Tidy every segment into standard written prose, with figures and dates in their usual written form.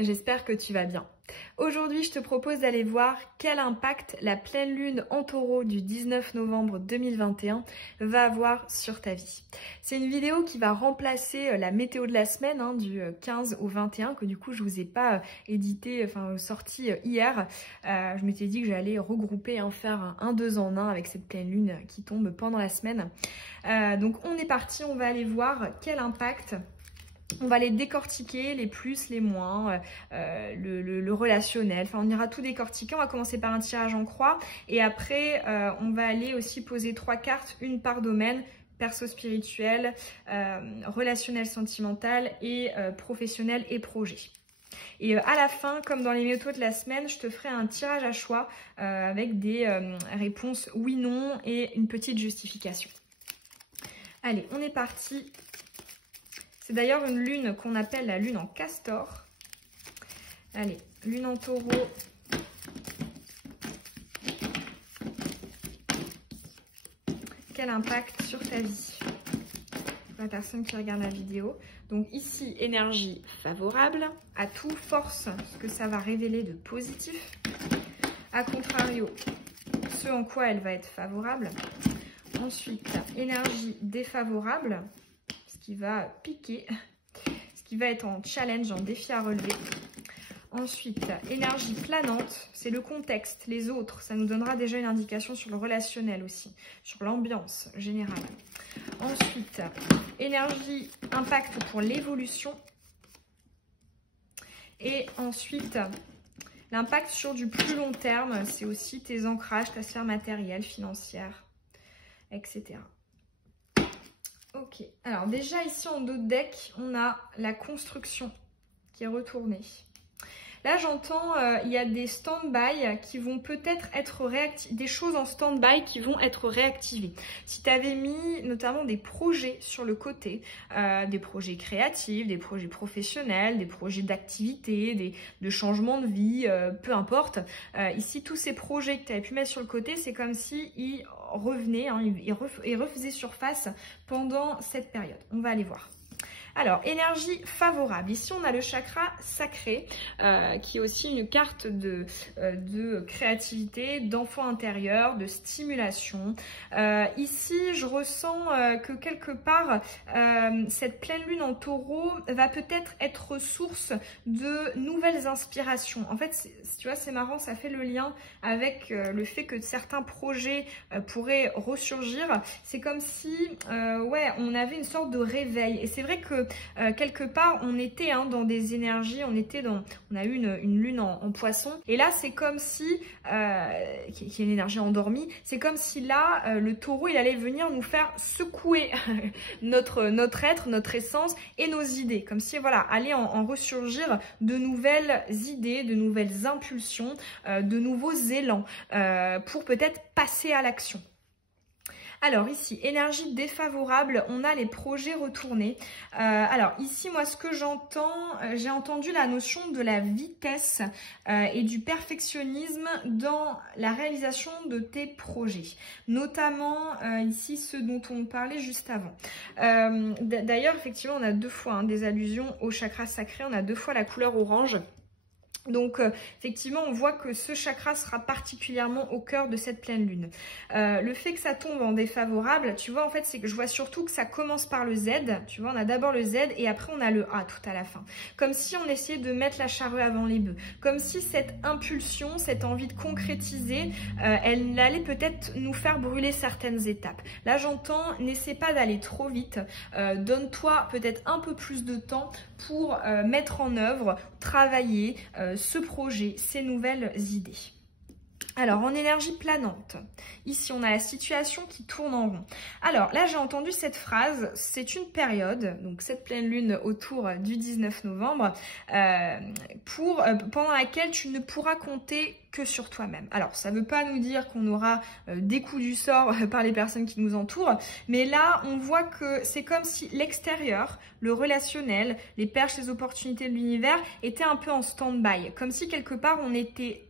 J'espère que tu vas bien. Aujourd'hui, je te propose d'aller voir quel impact la pleine lune en taureau du 19 novembre 2021 va avoir sur ta vie. C'est une vidéo qui va remplacer la météo de la semaine du 15 au 21, que du coup je vous ai pas sorti hier. Je m'étais dit que j'allais regrouper, faire un 2 en 1 avec cette pleine lune qui tombe pendant la semaine. Donc on est parti, on va aller voir quel impact. On va les décortiquer, les plus, les moins, le relationnel. Enfin, on ira tout décortiquer. On va commencer par un tirage en croix. Et après, on va aller aussi poser 3 cartes, une par domaine, perso spirituel, relationnel sentimental et professionnel et projet. Et à la fin, comme dans les métaux de la semaine, je te ferai un tirage à choix avec des réponses oui-non et une petite justification. Allez, on est parti. C'est d'ailleurs une lune qu'on appelle la lune en castor. Allez, lune en taureau. Quel impact sur ta vie? Pour la personne qui regarde la vidéo. Donc ici, énergie favorable. À tout, force, ce que ça va révéler de positif. A contrario, ce en quoi elle va être favorable. Ensuite, énergie défavorable. Qui va piquer, ce qui va être en challenge, en défi à relever. Ensuite, énergie planante, c'est le contexte, les autres. Ça nous donnera déjà une indication sur le relationnel aussi, sur l'ambiance générale. Ensuite, énergie impact pour l'évolution. Et ensuite, l'impact sur du plus long terme, c'est aussi tes ancrages, ta sphère matérielle, financière, etc. Ok, alors déjà ici en dos de deck, on a la construction qui est retournée. Là j'entends, il y a des stand-by qui vont peut-être être réactivés, des choses en stand-by qui vont être réactivées. Si tu avais mis notamment des projets sur le côté, des projets créatifs, des projets professionnels, des projets d'activité, de changement de vie, peu importe. Ici tous ces projets que tu avais pu mettre sur le côté, c'est comme si ils revenaient, ils refaisaient surface pendant cette période. On va aller voir. Alors, énergie favorable. Ici, on a le chakra sacré, qui est aussi une carte de créativité, d'enfant intérieur, de stimulation. Ici, je ressens que quelque part, cette pleine lune en taureau va peut-être être source de nouvelles inspirations. En fait, tu vois, c'est marrant, ça fait le lien avec le fait que certains projets pourraient ressurgir. C'est comme si, on avait une sorte de réveil. Et c'est vrai que quelque part on était dans des énergies, on a eu une lune en poisson, et là c'est comme si qui est une énergie endormie, c'est comme si là le taureau il allait venir nous faire secouer notre être, notre essence et nos idées, comme si voilà, allait en ressurgir de nouvelles idées, de nouvelles impulsions, de nouveaux élans pour peut-être passer à l'action. Alors ici, énergie défavorable, on a les projets retournés. Alors ici, moi, ce que j'entends, j'ai entendu la notion de la vitesse et du perfectionnisme dans la réalisation de tes projets. Notamment ici, ceux dont on parlait juste avant. D'ailleurs, effectivement, on a deux fois des allusions au chakra sacré, on a deux fois la couleur orange. Donc effectivement on voit que ce chakra sera particulièrement au cœur de cette pleine lune. Le fait que ça tombe en défavorable, tu vois, en fait c'est que je vois surtout que ça commence par le Z, tu vois, on a d'abord le Z et après on a le A tout à la fin. Comme si on essayait de mettre la charrue avant les bœufs, comme si cette impulsion, cette envie de concrétiser, elle allait peut-être nous faire brûler certaines étapes. Là j'entends, n'essaie pas d'aller trop vite, donne-toi peut-être un peu plus de temps pour mettre en œuvre, travailler ce projet, ces nouvelles idées. Alors, en énergie planante, ici on a la situation qui tourne en rond. Alors là, j'ai entendu cette phrase, c'est une période, donc cette pleine lune autour du 19 novembre, pendant laquelle tu ne pourras compter que sur toi-même. Alors, ça ne veut pas nous dire qu'on aura des coups du sort par les personnes qui nous entourent, mais là, on voit que c'est comme si l'extérieur, le relationnel, les perches, les opportunités de l'univers étaient un peu en stand-by, comme si quelque part on était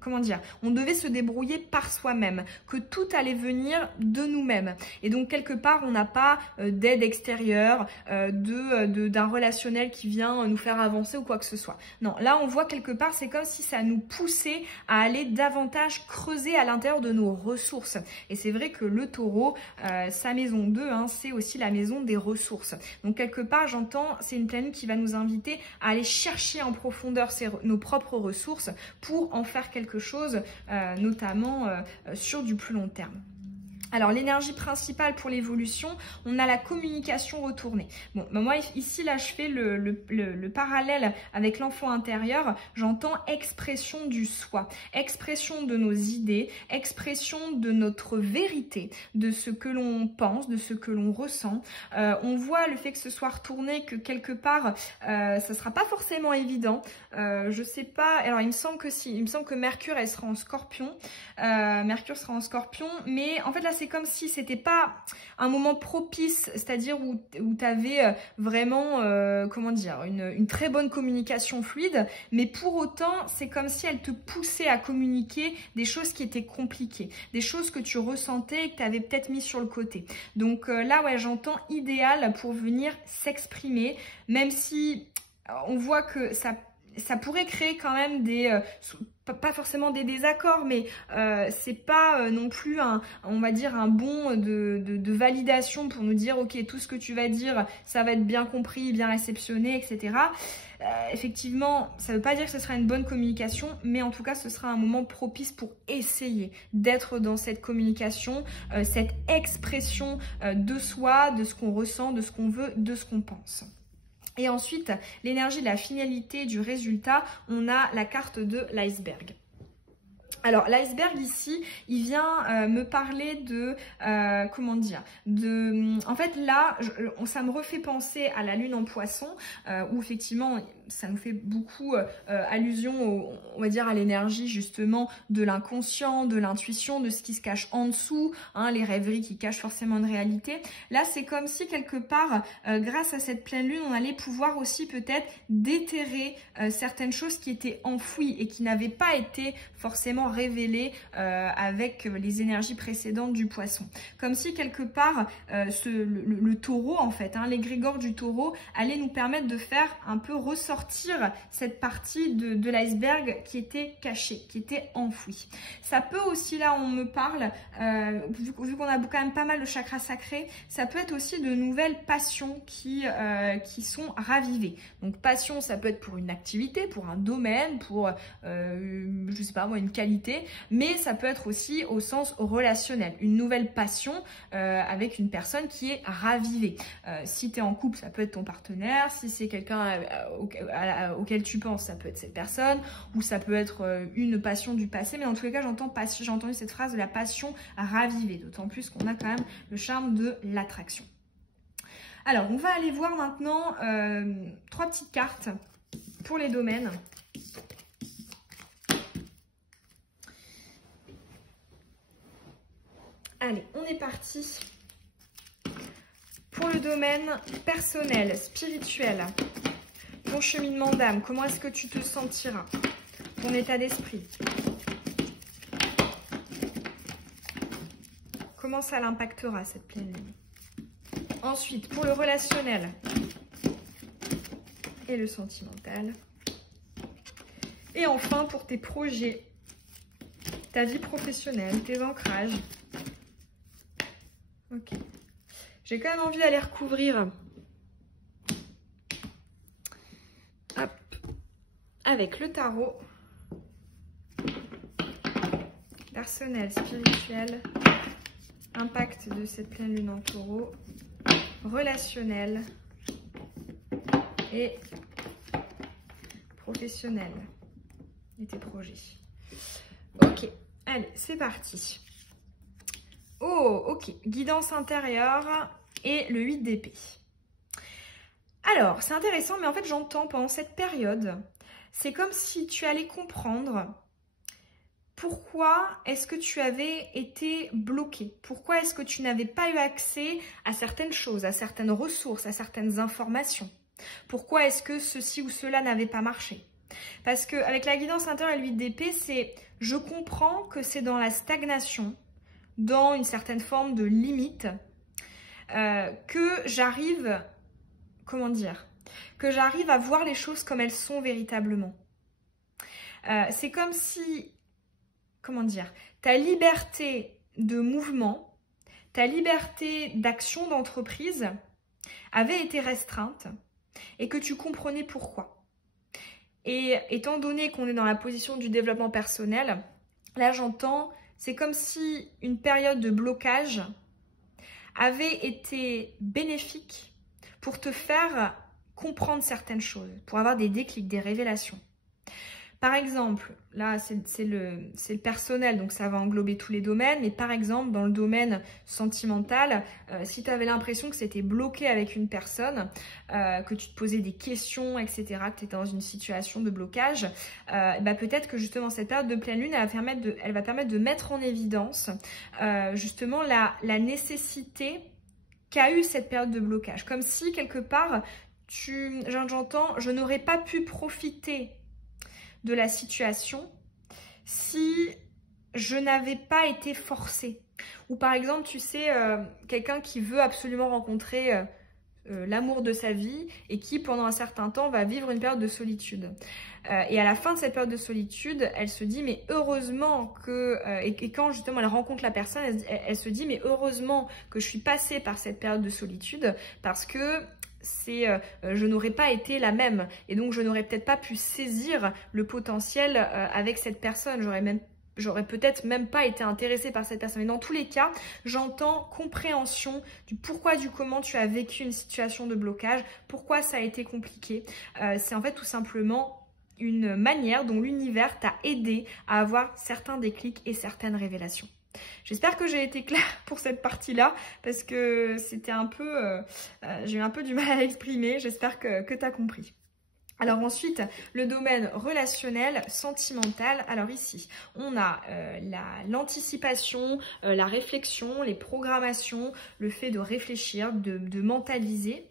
comment dire, on devait se débrouiller par soi-même, que tout allait venir de nous-mêmes. Et donc, quelque part, on n'a pas d'aide extérieure, d'un relationnel qui vient nous faire avancer ou quoi que ce soit. Non, là, on voit quelque part, c'est comme si ça nous poussait à aller davantage creuser à l'intérieur de nos ressources. Et c'est vrai que le taureau, sa maison 2, hein, c'est aussi la maison des ressources. Donc, quelque part, j'entends, c'est une pleine lune qui va nous inviter à aller chercher en profondeur nos propres ressources pour en faire quelque chose, notamment sur du plus long terme. Alors, l'énergie principale pour l'évolution, on a la communication retournée. Bon, ben moi, ici, là, je fais le parallèle avec l'enfant intérieur. J'entends expression du soi, expression de nos idées, expression de notre vérité, de ce que l'on pense, de ce que l'on ressent. On voit le fait que ce soit retourné, que quelque part, ça ne sera pas forcément évident. Je sais pas, alors il me semble que si, il me semble que Mercure, elle sera en Scorpion. Mercure sera en Scorpion, mais en fait, là, c'est comme si c'était pas un moment propice, c'est-à-dire où tu avais vraiment, comment dire, une très bonne communication fluide, mais pour autant, c'est comme si elle te poussait à communiquer des choses qui étaient compliquées, des choses que tu ressentais et que tu avais peut-être mis sur le côté. Donc là, ouais, j'entends idéal pour venir s'exprimer, même si on voit que ça pourrait créer quand même des... pas forcément des désaccords, mais c'est pas non plus on va dire un bon de validation pour nous dire ok, tout ce que tu vas dire, ça va être bien compris, bien réceptionné, etc. Effectivement, ça ne veut pas dire que ce sera une bonne communication, mais en tout cas, ce sera un moment propice pour essayer d'être dans cette communication, cette expression de soi, de ce qu'on ressent, de ce qu'on veut, de ce qu'on pense. Et ensuite, l'énergie de la finalité du résultat, on a la carte de l'iceberg. Alors l'iceberg ici, il vient me parler de, comment dire, en fait là, ça me refait penser à la lune en poisson, où effectivement, ça nous fait beaucoup allusion, on va dire, à l'énergie justement de l'inconscient, de l'intuition, de ce qui se cache en dessous, hein, les rêveries qui cachent forcément une réalité. Là, c'est comme si quelque part, grâce à cette pleine lune, on allait pouvoir aussi peut-être déterrer certaines choses qui étaient enfouies et qui n'avaient pas été forcément révélées avec les énergies précédentes du poisson. Comme si quelque part, le taureau en fait, hein, l'égrégore du taureau allait nous permettre de faire un peu ressortir cette partie de l'iceberg qui était cachée, qui était enfouie. Ça peut aussi, là on me parle, vu qu'on a quand même pas mal de chakras sacrés, ça peut être aussi de nouvelles passions qui sont ravivées. Donc passion, ça peut être pour une activité, pour un domaine, pour, je sais pas moi, une qualité, mais ça peut être aussi au sens relationnel, une nouvelle passion avec une personne qui est ravivée. Si tu es en couple, ça peut être ton partenaire, si c'est quelqu'un auquel tu penses, ça peut être cette personne, ou ça peut être une passion du passé, mais dans tous les cas, j'ai entendu cette phrase de la passion ravivée, d'autant plus qu'on a quand même le charme de l'attraction. Alors, on va aller voir maintenant 3 petites cartes pour les domaines. Allez, on est parti pour le domaine personnel, spirituel. Ton cheminement d'âme, comment est-ce que tu te sentiras? Ton état d'esprit. Comment ça l'impactera cette pleine lune? Ensuite, pour le relationnel et le sentimental. Et enfin, pour tes projets, ta vie professionnelle, tes ancrages. Ok. J'ai quand même envie d'aller recouvrir avec le tarot, personnel, spirituel, impact de cette pleine lune en taureau, relationnel et professionnel et tes projets. Ok, allez, c'est parti. Oh, ok, guidance intérieure et le 8 d'épée. Alors, c'est intéressant, mais en fait, j'entends pendant cette période, c'est comme si tu allais comprendre pourquoi est-ce que tu avais été bloqué, pourquoi est-ce que tu n'avais pas eu accès à certaines choses, à certaines ressources, à certaines informations, pourquoi est-ce que ceci ou cela n'avait pas marché. Parce qu'avec la guidance intérieure et le 8 d'épée, c'est je comprends que c'est dans la stagnation, dans une certaine forme de limite, que j'arrive, comment dire, que j'arrive à voir les choses comme elles sont véritablement. C'est comme si, comment dire, ta liberté de mouvement, ta liberté d'action d'entreprise avait été restreinte et que tu comprenais pourquoi. Et étant donné qu'on est dans la position du développement personnel, là j'entends, c'est comme si une période de blocage avait été bénéfique pour te faire comprendre certaines choses, pour avoir des déclics, des révélations. Par exemple, là c'est le personnel, donc ça va englober tous les domaines, mais par exemple dans le domaine sentimental, si tu avais l'impression que c'était bloqué avec une personne, que tu te posais des questions, etc., que tu étais dans une situation de blocage, peut-être que justement cette période de pleine lune, elle va permettre de mettre en évidence justement la nécessité qu'a eu cette période de blocage. Comme si quelque part, j'entends, je n'aurais pas pu profiter de la situation si je n'avais pas été forcée. Ou par exemple, tu sais, quelqu'un qui veut absolument rencontrer l'amour de sa vie et qui, pendant un certain temps, va vivre une période de solitude. Et à la fin de cette période de solitude, elle se dit, mais heureusement que... et quand justement elle rencontre la personne, elle se dit, mais heureusement que je suis passée par cette période de solitude parce que je n'aurais pas été la même et donc je n'aurais peut-être pas pu saisir le potentiel avec cette personne. J'aurais peut-être même pas été intéressée par cette personne. Mais dans tous les cas, j'entends compréhension du pourquoi, du comment tu as vécu une situation de blocage, pourquoi ça a été compliqué. C'est en fait tout simplement une manière dont l'univers t'a aidé à avoir certains déclics et certaines révélations. J'espère que j'ai été claire pour cette partie-là parce que c'était un peu... j'ai eu un peu du mal à exprimer. J'espère que tu as compris. Alors ensuite, le domaine relationnel, sentimental. Alors ici, on a l'anticipation, la réflexion, les programmations, le fait de réfléchir, de mentaliser.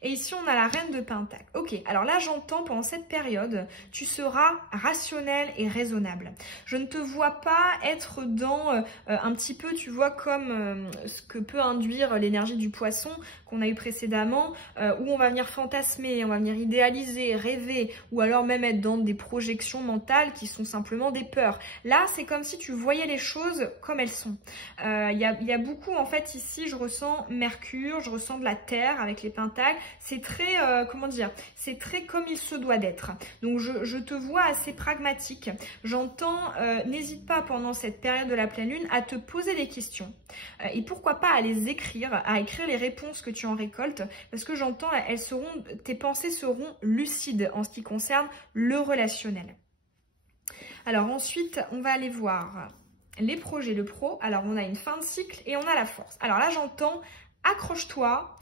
Et ici, on a la reine de Pentacle. Ok, alors là, j'entends pendant cette période, tu seras rationnel et raisonnable. Je ne te vois pas être dans un petit peu, tu vois, comme ce que peut induire l'énergie du poisson qu'on a eu précédemment, où on va venir fantasmer, on va venir idéaliser, rêver, ou alors même être dans des projections mentales qui sont simplement des peurs. Là, c'est comme si tu voyais les choses comme elles sont. Il y a beaucoup, en fait, ici, je ressens Mercure, je ressens de la Terre avec les pentacles. C'est très, comment dire, c'est très comme il se doit d'être. Donc, je te vois assez pragmatique. J'entends, n'hésite pas pendant cette période de la pleine lune à te poser des questions. Et pourquoi pas à les écrire, à écrire les réponses que tu en récoltes. Parce que j'entends, tes pensées seront lucides en ce qui concerne le relationnel. Alors ensuite, on va aller voir les projets, le pro. Alors, on a une fin de cycle et on a la force. Alors là, j'entends, accroche-toi.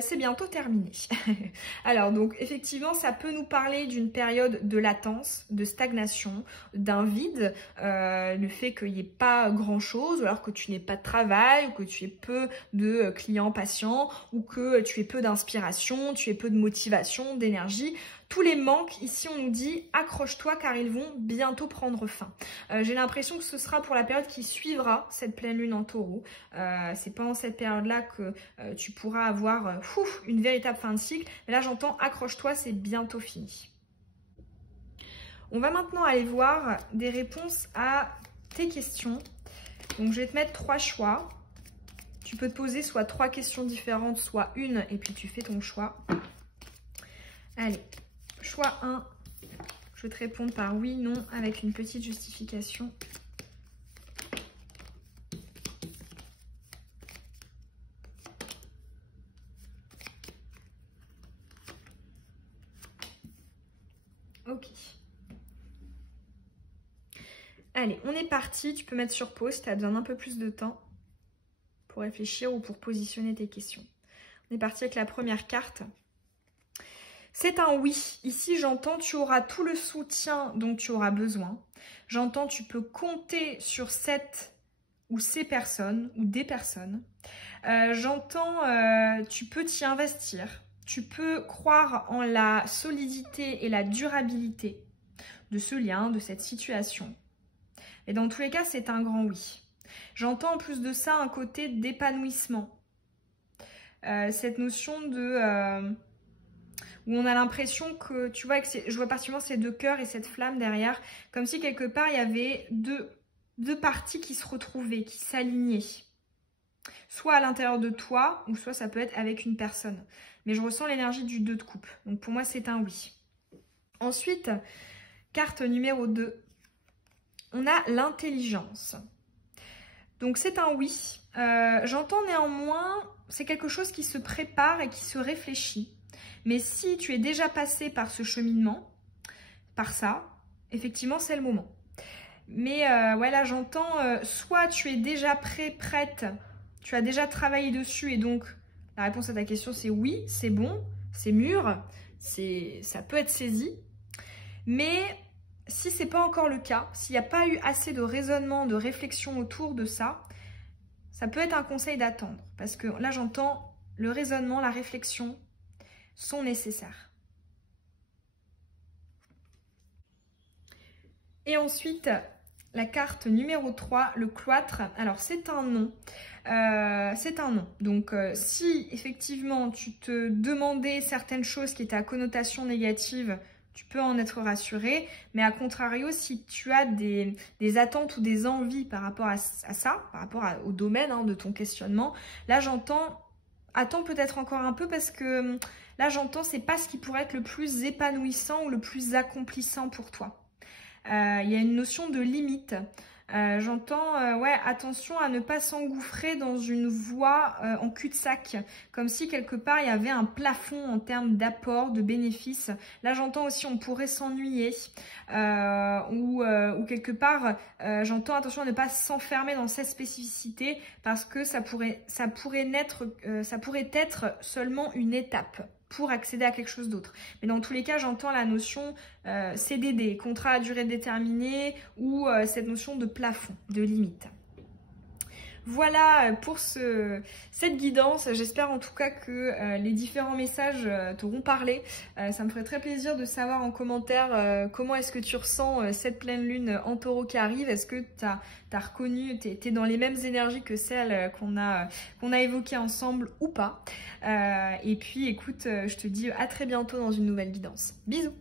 C'est bientôt terminé. Alors donc effectivement ça peut nous parler d'une période de latence, de stagnation, d'un vide, le fait qu'il n'y ait pas grand chose, ou alors que tu n'aies pas de travail, ou que tu aies peu de clients patients, ou que tu aies peu d'inspiration, tu aies peu de motivation, d'énergie. Tous les manques, ici on nous dit accroche-toi car ils vont bientôt prendre fin. J'ai l'impression que ce sera pour la période qui suivra cette pleine lune en taureau. C'est pendant cette période-là que tu pourras avoir une véritable fin de cycle. Mais là j'entends accroche-toi, c'est bientôt fini. On va maintenant aller voir des réponses à tes questions. Donc je vais te mettre 3 choix. Tu peux te poser soit 3 questions différentes, soit une et puis tu fais ton choix. Allez. Choix 1, je vais te répondre par oui, non, avec une petite justification. Ok. Allez, on est parti. Tu peux mettre sur pause si tu as besoin d'un peu plus de temps pour réfléchir ou pour positionner tes questions. On est parti avec la première carte. C'est un oui. Ici, j'entends tu auras tout le soutien dont tu auras besoin. J'entends tu peux compter sur cette ou ces personnes ou des personnes. J'entends tu peux t'y investir. tu peux croire en la solidité et la durabilité de ce lien, de cette situation. Et dans tous les cas, c'est un grand oui. J'entends en plus de ça un côté d'épanouissement. Cette notion de... où on a l'impression que, tu vois, je vois particulièrement ces deux cœurs et cette flamme derrière, comme si quelque part il y avait deux parties qui se retrouvaient, qui s'alignaient. Soit à l'intérieur de toi, ou soit ça peut être avec une personne. Mais je ressens l'énergie du 2 de coupe. Donc pour moi, c'est un oui. Ensuite, carte numéro 2, on a l'intelligence. Donc c'est un oui. J'entends néanmoins, c'est quelque chose qui se prépare et qui se réfléchit. Mais si tu es déjà passé par ce cheminement, par ça, effectivement, c'est le moment. Mais ouais, là, j'entends, soit tu es déjà prête, tu as déjà travaillé dessus et donc la réponse à ta question, c'est oui, c'est bon, c'est mûr, ça peut être saisi. Mais si ce n'est pas encore le cas, s'il n'y a pas eu assez de raisonnement, de réflexion autour de ça, ça peut être un conseil d'attendre. Parce que là, j'entends le raisonnement, la réflexion sont nécessaires. Et ensuite, la carte numéro 3, le cloître. Alors, c'est un non. C'est un non. Donc, si effectivement, tu te demandais certaines choses qui étaient à connotation négative, tu peux en être rassuré. Mais à contrario, si tu as des attentes ou des envies par rapport à ça, par rapport au domaine de ton questionnement, là, j'entends... Attends peut-être encore un peu parce que là, j'entends, c'est pas ce qui pourrait être le plus épanouissant ou le plus accomplissant pour toi. Il y a une notion de limite. J'entends, ouais, attention à ne pas s'engouffrer dans une voie en cul-de-sac, comme si quelque part il y avait un plafond en termes d'apport, de bénéfices. Là, j'entends aussi on pourrait s'ennuyer, ou quelque part, j'entends attention à ne pas s'enfermer dans cette spécificité parce que ça pourrait être seulement une étape pour accéder à quelque chose d'autre. Mais dans tous les cas, j'entends la notion CDD, contrat à durée déterminée, ou cette notion de plafond, de limite. Voilà pour cette guidance. J'espère en tout cas que les différents messages t'auront parlé. Ça me ferait très plaisir de savoir en commentaire comment est-ce que tu ressens cette pleine lune en taureau qui arrive. Est-ce que tu as reconnu, tu es dans les mêmes énergies que celles qu'on a évoquées ensemble ou pas. Et puis écoute, je te dis à très bientôt dans une nouvelle guidance. Bisous!